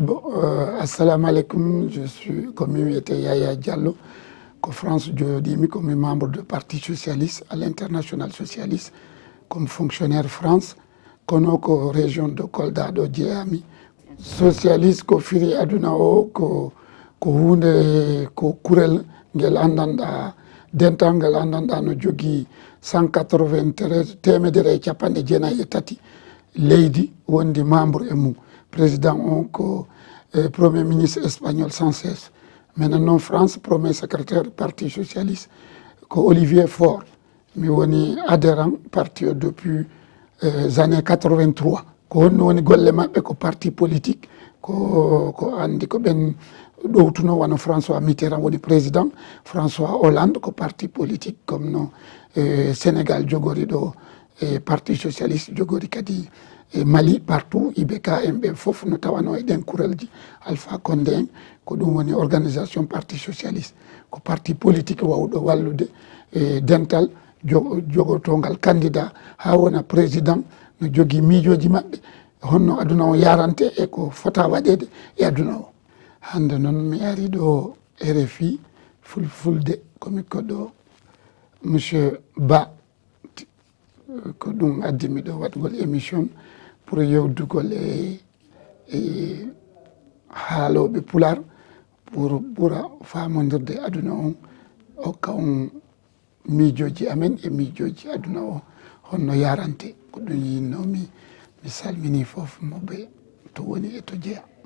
Bon, assalamu alaikum, je suis comme Yaya Diallo, que France Dimi comme membre du Parti Socialiste à l'International Socialiste, comme fonctionnaire France, konoko région de Kolda do Djeyami. Socialiste ko firi aduna o ko hunde ko kurel ngel andanda dental ngel andanda no jogi 193 temedere capanɗe jeenayi e tati leydi wondi membre e mum président on ko premier ministre espagnol sans cesse maintenant France premier secrétaire parti socialiste ko Olivier Faure mi woni adhérent parti o depuis années 83 ko honno woni golle maɓɓe ko parti politique ko andi ko ɓen ɗowtuno wano François Mitterrand woni président, François Hollande ko parti politique comme no Sénégal jogori ɗo parti socialiste jogori kadi Mali partout IBK en ɓe fof no tawano e ɗen kurelji Alpha Condé en ko ɗum woni organisation parti socialiste ko parti politique wawɗo wallude dental jogotongal candidat ha wona président no jogui miijoji maɓɓe honno aduna o yarante e ko fota waɗede e aduna o. Hande noon mi ari ɗo RFI fulfulde komi ko ɗo monsieur Ba ko ɗum addimi ɗo waɗgol émission pour yewdugol e haaloɓe pular pour ɓura famodirde aduna on hokka on miijoji amen e miijoji aduna o honno yarante ko ɗum yinnomi mi salmini fof moɓe to woni e to jeeya.